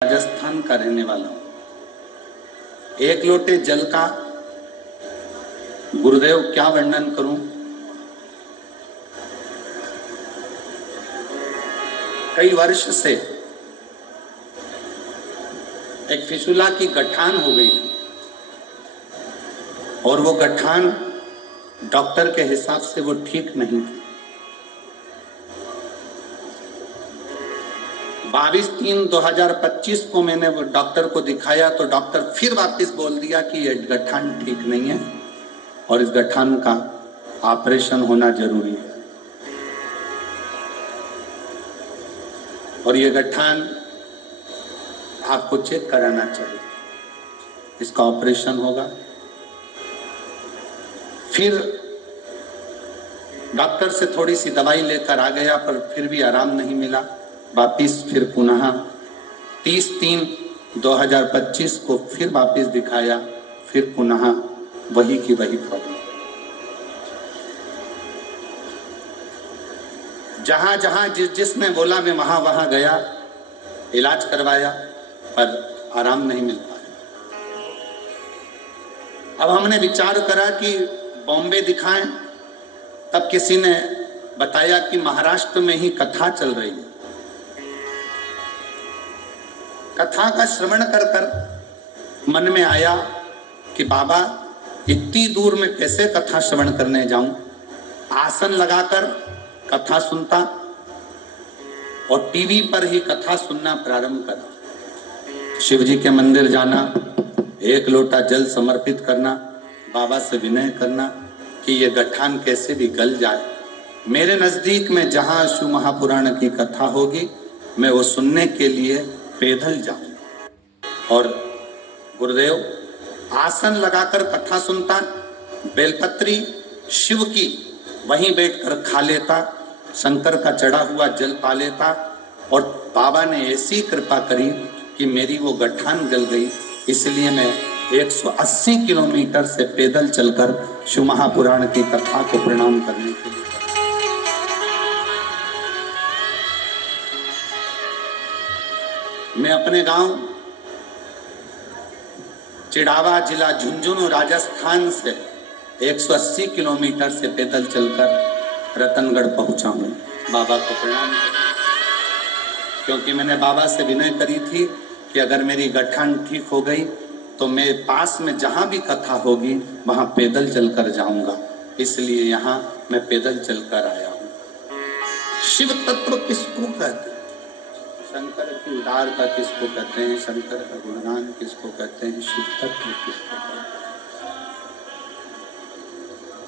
राजस्थान का रहने वाला हूं। एक लोटे जल का गुरुदेव क्या वर्णन करूं। कई वर्ष से एक फिसुला की गठान हो गई थी और वो गठान डॉक्टर के हिसाब से वो ठीक नहीं थी। 22/3/2025 को मैंने वो डॉक्टर को दिखाया तो डॉक्टर फिर वापस बोल दिया कि ये गठान ठीक नहीं है और इस गठान का ऑपरेशन होना जरूरी है और ये गठान आपको चेक कराना चाहिए, इसका ऑपरेशन होगा। फिर डॉक्टर से थोड़ी सी दवाई लेकर आ गया पर फिर भी आराम नहीं मिला। वापिस फिर पुनः 30/3/2025 को फिर वापिस दिखाया, फिर पुनः वही की वही प्रॉब्लम। जहां जहां जिसने बोला मैं वहां गया, इलाज करवाया पर आराम नहीं मिल पाया। अब हमने विचार करा कि बॉम्बे दिखाएं, तब किसी ने बताया कि महाराष्ट्र में ही कथा चल रही है। कथा का श्रवण कर कर मन में आया कि बाबा इतनी दूर में कैसे कथा श्रवण करने जाऊं। आसन लगाकर कथा सुनता और टीवी पर ही कथा सुनना प्रारंभ करा। शिव जी के मंदिर जाना, एक लोटा जल समर्पित करना, बाबा से विनय करना कि ये गठान कैसे भी गल जाए। मेरे नजदीक में जहां शिव महापुराण की कथा होगी मैं वो सुनने के लिए पैदल जाऊं। और गुरुदेव आसन लगाकर कथा सुनता, बेलपत्री शिव की वहीं बैठकर खा लेता, शंकर का चढ़ा हुआ जल पा लेता और बाबा ने ऐसी कृपा करी कि मेरी वो गठान गल गई। इसलिए मैं 180 किलोमीटर से पैदल चलकर शिव महापुराण की कथा को प्रणाम करने के लिए मैं अपने गांव चिड़ावा जिला झुंझुनू राजस्थान से 180 किलोमीटर से पैदल चलकर रतनगढ़ पहुंचा हूं बाबा को प्रणाम करने। क्योंकि मैंने बाबा से विनय करी थी कि अगर मेरी गठान ठीक हो गई तो मैं पास में जहां भी कथा होगी वहां पैदल चलकर जाऊंगा। इसलिए यहां मैं पैदल चलकर आया हूं। शिव तत्व किसको कहते हैं? शंकर की उदारता किसको कहते हैं? शंकर का गुणगान किसको कहते हैं? शिव तत्व किसको कहते हैं?